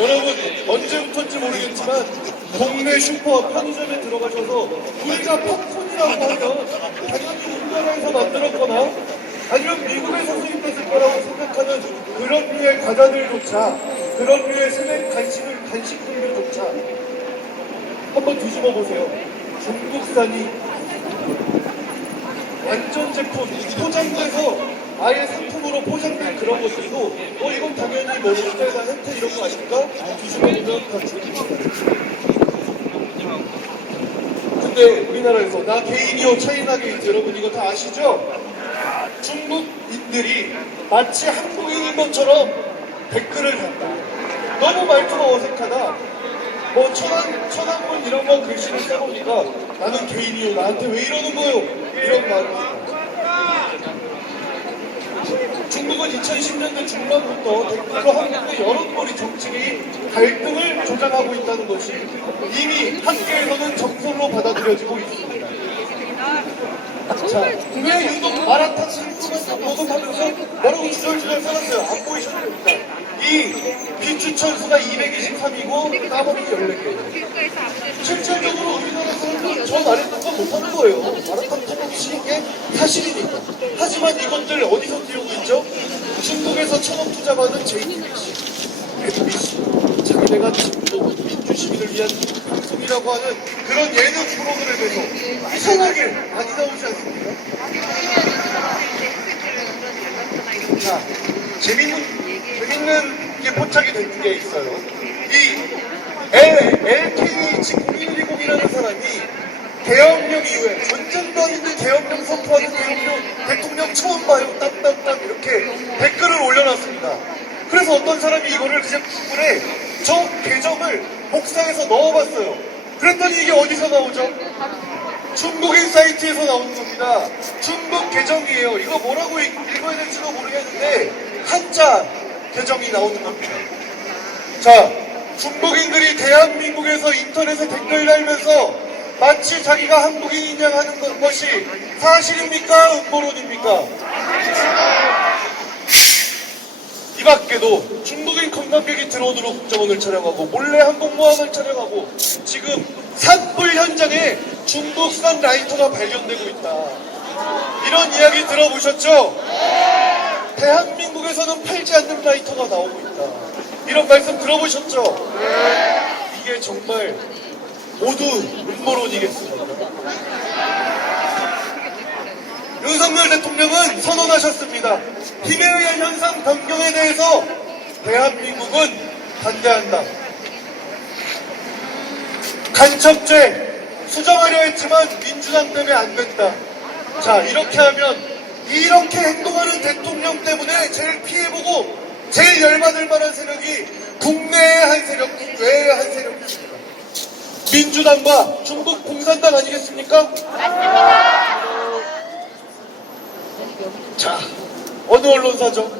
여러분 언제부터인지 모르겠지만 동네 슈퍼 편의점에 들어가셔서 우리가 팝콘이라고 하면 당연히 우리나라에서 만들었거나 아니면 미국에서 수입했을 거라고 생각하는 그런 류의 과자들조차 그런 류의 스낵 간식들조차 한번 뒤집어 보세요. 중국산이 완전 제품 포장돼서 아예 상품으로 포장된 그런 것들도 이건 당연히 뭐 롯데나 혜태 이런 거 아닐까? 뒤집어보면 다 중국산. 근데 우리나라에서 나 개인이요 차이나 게이트 여러분 이거 다 아시죠? 중국인들이 마치 한국인인 것처럼 댓글을 단다. 너무 말투가 어색하다. 뭐 천안문 이런 거 글씨를 써보니까 나는 개인이요 나한테 왜 이러는 거요? 이런 말을 한다. 중국은 2010년대 중반부터 댓글로 한국의 여론몰이 정책이 갈등을 조장하고 있다는 것이 이미 학계에서는 정설로 받아들여지고 있습니다. 자, 왜 유독 마라탕 실수만 보도하면서 뭐라고 주절주절 써놨어요? 안 보이셔도 됩니다. 이 비추천수가 223이고 따먹기 14개. 실질적으로 우리나라 사람들은 저 아래쪽가 못하는 거예요. 마라탕 타먹기 쉬운 게 사실이니까. 하지만 이것들 어디서 띄우고 있죠? 중국에서 천억 투자받은 JTBC, MBC, 자기네가 중국 민주시민을 위한 방송이라고 하는 그런 예능 프로그램에서 이상하게 많이 나오지 않습니까? 자, 재밌는 게 포착이 되는 게 있어요. 이 LKH 0120이라는 사람이 계엄령 이후에 전쟁도 아닌데 계엄령 선포하는 대통령 처음 봐요. 땀땀땀 이렇게 댓글을 올려놨습니다. 그래서 어떤 사람이 이거를 그냥 구글에 저 계정을 복사해서 넣어봤어요. 그랬더니 이게 어디서 나오죠? 중국인 사이트에서 나오는 겁니다. 중국 계정이에요. 이거 뭐라고 읽어야 될지도 모르겠는데 한자 계정이 나오는 겁니다. 자, 중국인들이 대한민국에서 인터넷에 댓글 달면서 마치 자기가 한국인인 양 하는 것이 사실입니까? 음모론입니까? 이 밖에도 중국인 관광객이 드론으로 국정원을 촬영하고 몰래 항공모함을 촬영하고 지금 산불 현장에 중국산 라이터가 발견되고 있다. 이런 이야기 들어보셨죠? 대한민국에서는 팔지 않는 라이터가 나오고 있다. 이런 말씀 들어보셨죠? 이게 정말 모두 음모론이겠습니다. 윤석열 대통령은 선언하셨습니다. 힘에 의한 현상 변경에 대해서 대한민국은 반대한다. 간첩죄 수정하려 했지만 민주당 때문에 안 된다. 자, 이렇게 하면 이렇게 행동하는 대통령 때문에 제일 피해보고 제일 열받을 만한 세력이 국내의 한 세력, 국외의 한 세력이 있습니다. 민주당과 중국 공산당 아니겠습니까? 맞습니다. 자, 어느 언론사죠?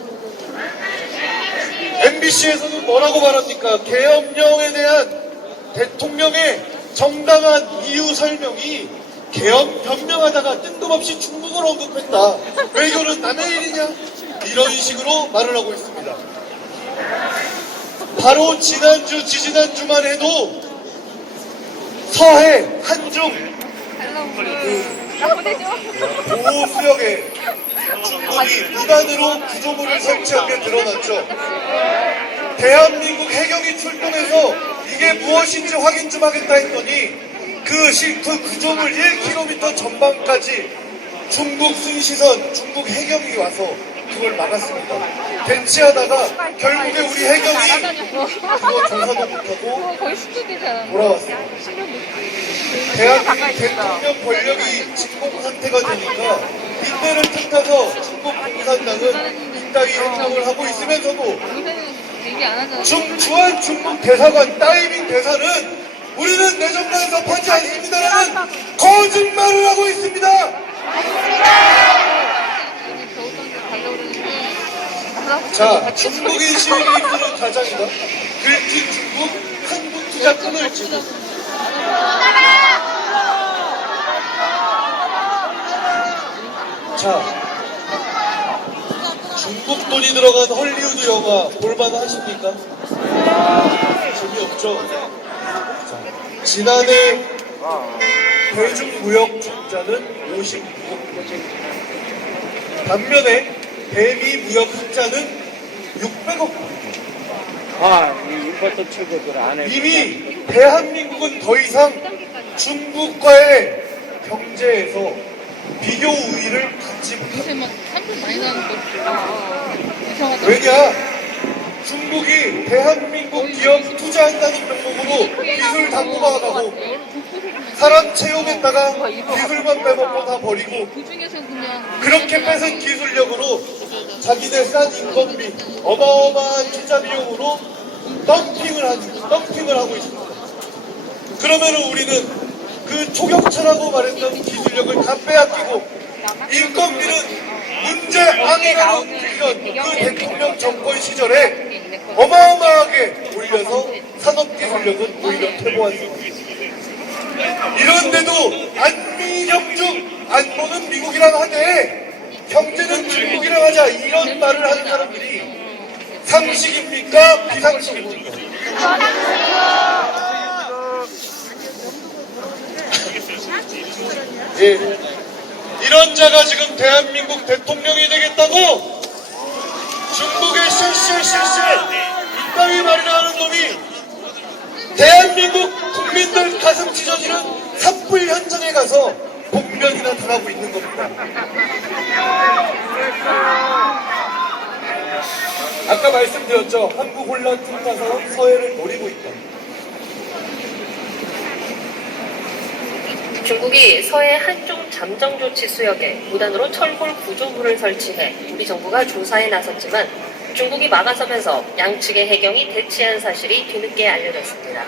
MBC에서는 뭐라고 말합니까? 계엄령에 대한 대통령의 정당한 이유 설명이 계엄 변명하다가 뜬금없이 중국을 언급했다. 왜 이거는 남의 일이냐? 이런 식으로 말을 하고 있습니다. 바로 지난주, 지지난주만 해도 서해, 한중 보호수역에 중국이 무단으로 구조물을 설치한 게 드러났죠. 대한민국 해경이 출동해서 이게 무엇인지 확인 좀 하겠다 했더니 그 구조물 1km 전방까지 중국 순시선, 중국 해경이 와서 그걸 막았습니다. 대치하다가 결국에 우리 해경이 그거 조사도 못하고 돌아왔어요. 대한민국 대통령 권력이 직공 상태가 되니까 이때를 틈타서 중국 공산당은 이따위 행동을 하고 있으면서도 주한 중국 대사관 따이밍 대사는 우리는 내정당에서 파지 않습니다라는 거짓말을 하고 있습니다. 자, 중국인 시민이 이끄는 가장이다. 들킨 중국 한국 투자 끊을지도. 자, 중국 돈이 들어간 헐리우드 영화 볼만 하십니까? 재미없죠. 자, 지난해 대중무역 적자는 56억. 반면에 대미 무역 흑자는 600억. 이 임포트 출구들 안 해. 이미 대한민국은 더 이상 중국과의 경제에서 비교 우위를 갖지 못합니다. 요새 막 상품 많이 나는 거 이상하다. 왜냐? 중국이 대한민국 기업 투자한다는 명목으로 기술 다 뽑아가고 사람 채용했다가 기술만 빼먹고 다 버리고 그 중에서 그냥 그렇게 뺏은 기술력으로 자기네 싼 인건비, 어마어마한 투자 비용으로 덤핑을 하고 있습니다. 그러면 우리는 그 초격차라고 말했던 기술력을 다 빼앗기고 인건비는 문제 아니라고 빌던 그 대통령 정권 시절에 어마어마하게 올려서 산업기술력은 오히려 퇴보한 상황입니다. 이런데도 안미경중 안보는 미국이랑 하되 경제는 중국이랑 하자 이런 말을 하는 사람들이 상식입니까? 비상식입니까? 예. 이런 자가 지금 대한민국 대통령이 되겠다고 중국의 실실 이따위 말이나 하는 놈이 대한민국 국민들 가슴 찢어지는 삿불 현장에 가서 복면이나 당하고 있는 겁니다. 아까 말씀드렸죠. 한국 혼란 틈타서 서해를 노리고 있다. 중국이 서해 한중 잠정조치 수역에 무단으로 철골 구조물을 설치해 우리 정부가 조사에 나섰지만 중국이 막아서면서 양측의 해경이 대치한 사실이 뒤늦게 알려졌습니다.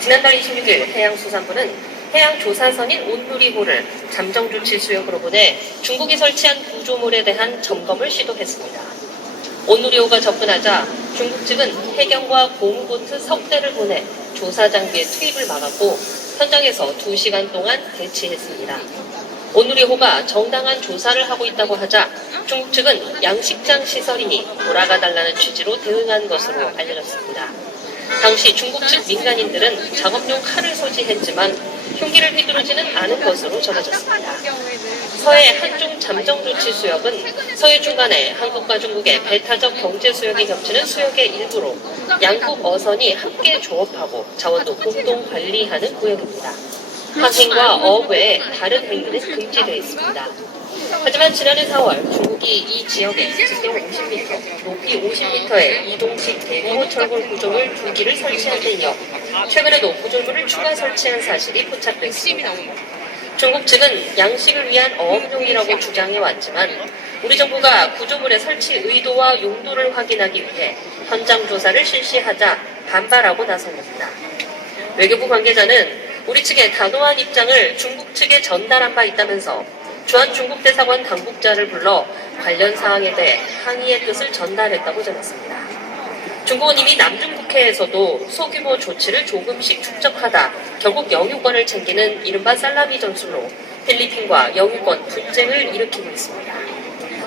지난달 26일 해양수산부는 해양조사선인 온누리호를 잠정조치 수역으로 보내 중국이 설치한 구조물에 대한 점검을 시도했습니다. 온누리호가 접근하자 중국 측은 해경과 고무보트 석 대를 보내 조사 장비의 투입을 막았고 현장에서 2시간 동안 대치했습니다. 온누리호가 정당한 조사를 하고 있다고 하자 중국 측은 양식장 시설이니 돌아가달라는 취지로 대응한 것으로 알려졌습니다. 당시 중국 측 민간인들은 작업용 칼을 소지했지만 흉기를 휘두르지는 않은 것으로 전해졌습니다. 서해 한중 잠정조치 수역은 서해 중간에 한국과 중국의 배타적 경제 수역이 겹치는 수역의 일부로 양국 어선이 함께 조업하고 자원도 공동 관리하는 구역입니다. 항행과 어업 외에 다른 행위는 금지되어 있습니다. 하지만 지난해 4월 중국이 이 지역에 지대 50m, 높이 50m의 이동식 대규모 철골 구조물 2기를 설치한 데 이어 최근에도 구조물을 추가 설치한 사실이 포착됐습니다. 중국 측은 양식을 위한 어업용이라고 주장해왔지만 우리 정부가 구조물의 설치 의도와 용도를 확인하기 위해 현장 조사를 실시하자 반발하고 나선 겁니다. 외교부 관계자는 우리 측의 단호한 입장을 중국 측에 전달한 바 있다면서 주한 중국 대사관 당국자를 불러 관련 사항에 대해 항의의 뜻을 전달했다고 전했습니다. 중국은 이미 남중국해에서도 소규모 조치를 조금씩 축적하다 결국 영유권을 챙기는 이른바 살라미 전술로 필리핀과 영유권 분쟁을 일으키고 있습니다.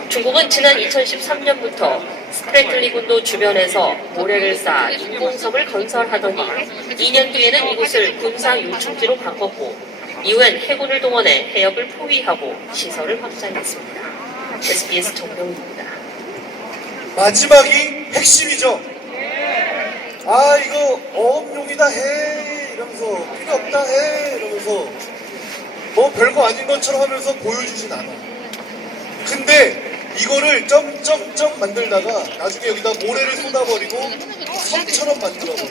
중국은 지난 2013년부터 스프레틀리 군도 주변에서 모래를 쌓아 인공섬을 건설하더니 2년 뒤에는 이곳을 군사 요충지로 바꿨고 이후엔 해군을 동원해 해역을 포위하고 시설을 확장했습니다. SBS 정병입니다. 마지막이 핵심이죠. 아 이거 어업용이다 해 이러면서 필요 없다 해 이러면서 뭐 별거 아닌 것처럼 하면서 보여주진 않아. 근데 이거를 점점점 만들다가 나중에 여기다 모래를 쏟아버리고 섬처럼 만들어버려.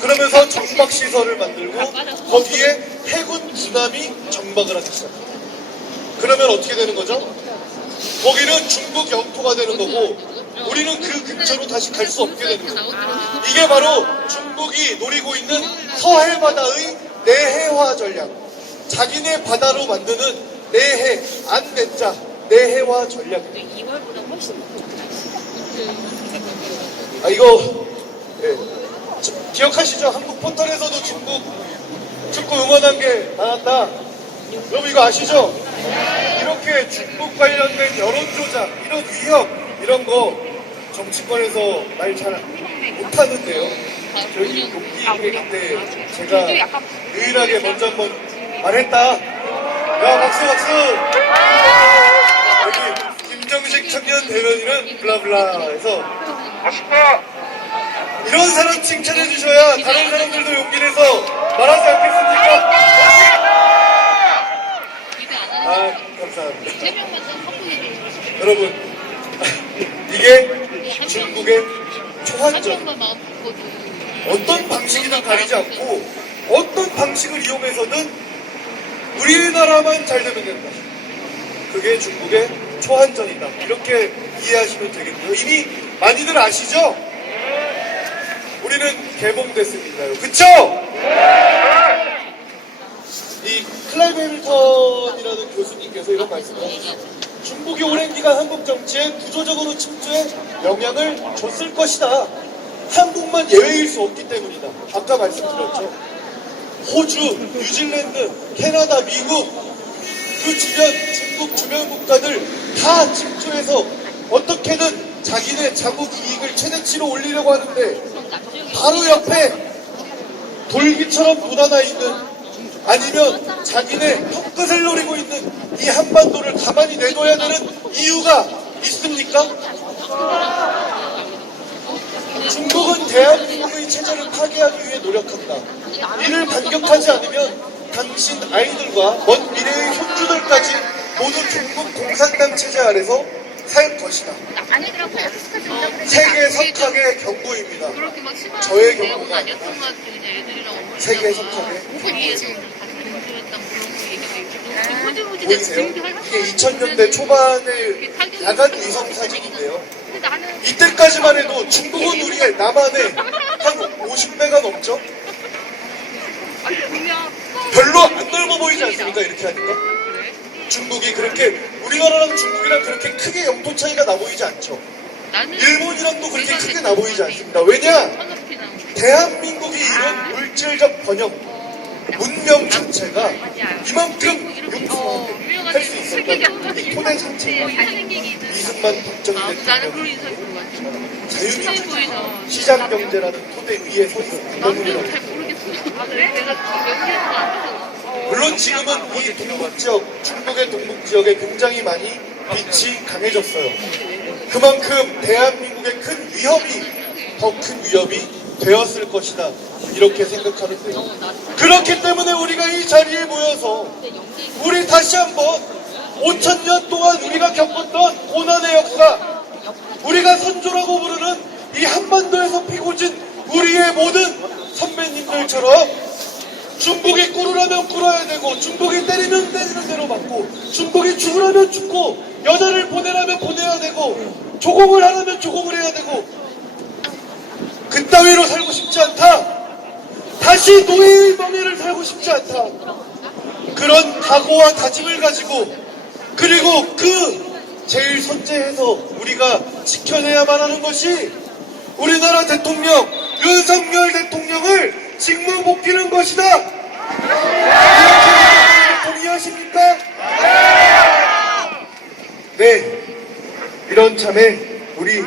그러면서 정박시설을 만들고 거기에 해군 군함이 정박을 하기 시작합니다. 그러면 어떻게 되는 거죠? 거기는 중국 영토가 되는 거고 우리는 그 근처로 다시 갈 수 없게 되는 거예요. 이게 바로 중국이 노리고 있는 서해 바다의 내해화 전략. 자기네 바다로 만드는 내해, 안 내자, 내해화 전략입니다. 2월보다 훨씬 아 이거 기억하시죠? 한국 포털에서도 중국 축구 응원한 게 나왔다. 여러분 이거 아시죠? 이렇게 중국 관련된 여론조작, 이런 위협 이런 거 정치권에서 말 잘 못하는데요. 저희 녹기 때 제가 유일하게 먼저 한번 말했다. 야, 박수! 여기 김정식 청년 대변인은 블라블라 해서 이런 사람 칭찬해 주셔야 다른 사람들도 용기 내서 말하지 않겠습니까? 아, 감사합니다. 여러분, 이게 중국의 초환전. 어떤 방식이든 가리지 않고 어떤 방식을 이용해서든 우리나라만 잘 되면 된다. 그게 중국의 초환전이다. 이렇게 이해하시면 되겠고요. 이미 많이들 아시죠? 우리는 개봉됐습니다요. 그쵸? 이 클라이브 해밀턴이라는 교수님께서 이런 말씀을 하셨어요. 중국이 오랜 기간 한국 정치에 구조적으로 침투해 영향을 줬을 것이다. 한국만 예외일 수 없기 때문이다. 아까 말씀드렸죠. 호주, 뉴질랜드, 캐나다, 미국, 그 주변 중국 주변 국가들 다 침투해서 어떻게든 자기네 자국 이익을 최대치로 올리려고 하는데 바로 옆에 돌기처럼 돋아나 있는 아니면 자기네 턱끝을 노리고 있는 이 한반도를 가만히 내둬야 되는 이유가 있습니까? 중국은 대한민국의 체제를 파괴하기 위해 노력한다. 이를 반격하지 않으면 당신 아이들과 먼 미래의 손주들까지 모두 중국 공산당 체제 아래서 살 것이다. 세계 석학의 경고입니다. 저의 경고가 아니라 세계 석학의 경고입니다. 보이세요? 이게 2000년대 초반의 야간 위성 사진인데요. 이때까지만 해도 중국은 우리의 남한의 한 50배가 넘죠? 별로 안 넓어 보이지 않습니까? 이렇게 하니까? 중국이 그렇게 우리나라랑 중국이랑 그렇게 크게 영토 차이가 나 보이지 않죠? 일본이랑도 그렇게 크게 나 보이지 않습니다. 왜냐? 대한민국이 이런 물질적 번영, 문명 자체가 이만큼 융성할 수 있었던 이 토대 자체가 이승만 박정희 대통령 자유민주주의 시장경제라는 토대 위에 서 있었기 때문이라고. 물론 지금은 이 동북지역, 중국의 동북지역에 굉장히 많이 빛이 강해졌어요. 그만큼 대한민국의 큰 위협이, 더 큰 위협이 되었을 것이다. 이렇게 생각하는데요. 그렇기 때문에 우리가 이 자리에 모여서 우리 다시 한번 5000년 동안 우리가 겪었던 고난의 역사, 우리가 선조라고 부르는 이 한반도에서 피고 진 우리의 모든 선배님들처럼 중국이 꿇으라면 꿇어야 되고, 중국이 때리면 때리는 대로 맞고, 중국이 죽으라면 죽고, 여자를 보내라면 보내야 되고, 조공을 하라면 조공을 해야 되고, 그따위로 살고 싶지 않다. 다시 노예의 멍에를 살고 싶지 않다. 그런 각오와 다짐을 가지고, 그리고 그 제일 선제해서 우리가 지켜내야만 하는 것이 우리나라 대통령 윤석열 대통령을 직무 복귀는 것이다. 이렇게 동의하십니까? 네. 이런 참에 우리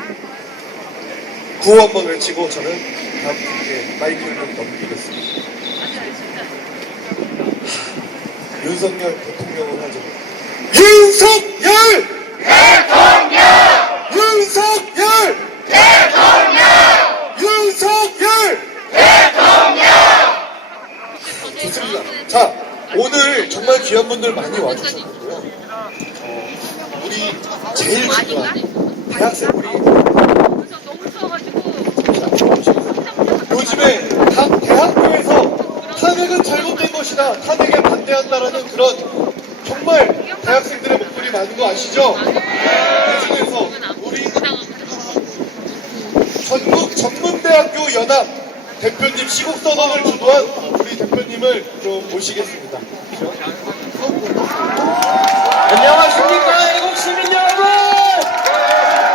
구호 한번 외치고 저는 다음 분께 마이크를 좀 넘기겠습니다. 윤석열 대통령을 하죠. 윤석열 대통령! 윤석열 대통령! 윤석열 대통령! 좋습니다. 자, 오늘 정말 귀한 분들 많이 와주셨고요. 우리 제일 중요한 대학생 우리 요즘에 각 대학교에서 탄핵은 잘못된 것이다, 탄핵에 반대한다라는 그런 정말 대학생들의 목소리 많은 거 아시죠? 그중에서 우리 전국 전문대학교 연합 대표님 시국선언을 주도한 우리 대표님을 좀 모시겠습니다. 안녕하십니까?